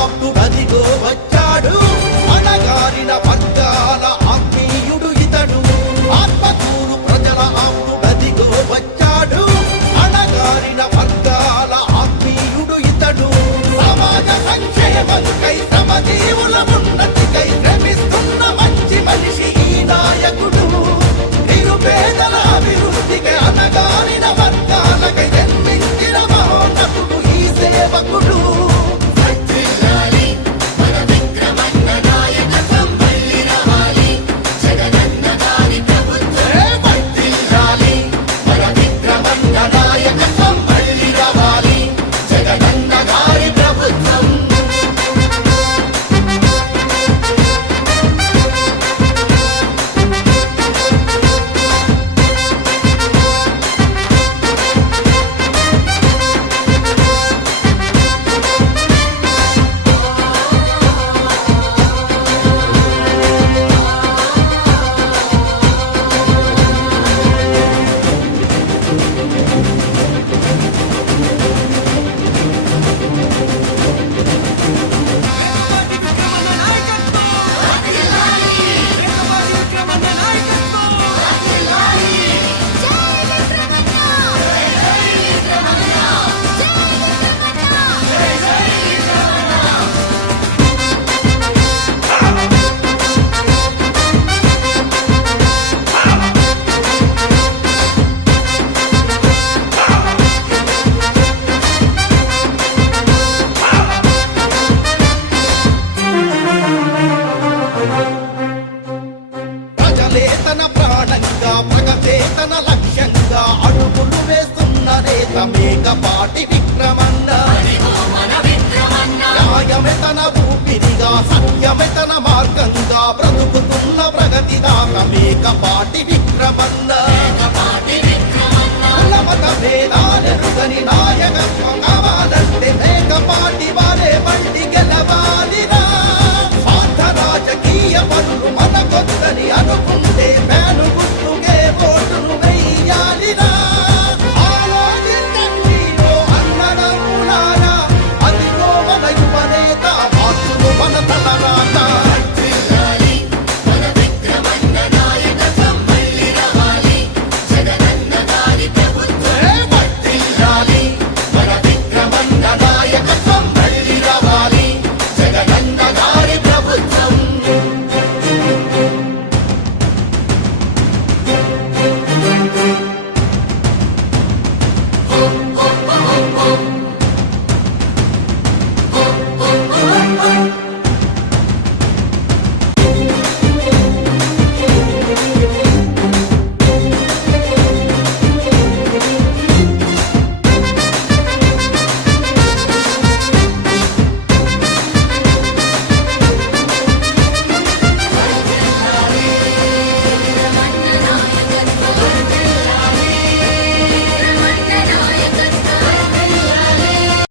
రాజాబ్దుడదిగో వచ్చాడు. అణగారిన భర్త లేతన ప్రాణంగా ప్రగతేతన లక్ష్యంగా అడుగులు వేస్తున్న రేత మేకపాటి విక్రమన్న. న్యాయమే తన ఊపిరిగా సత్యమే మార్గంగా బ్రతుకుతున్న ప్రగతి దాక మేకపాటి విక్రమన్న. కులమత భేదాలెరుగని నాయకత్వ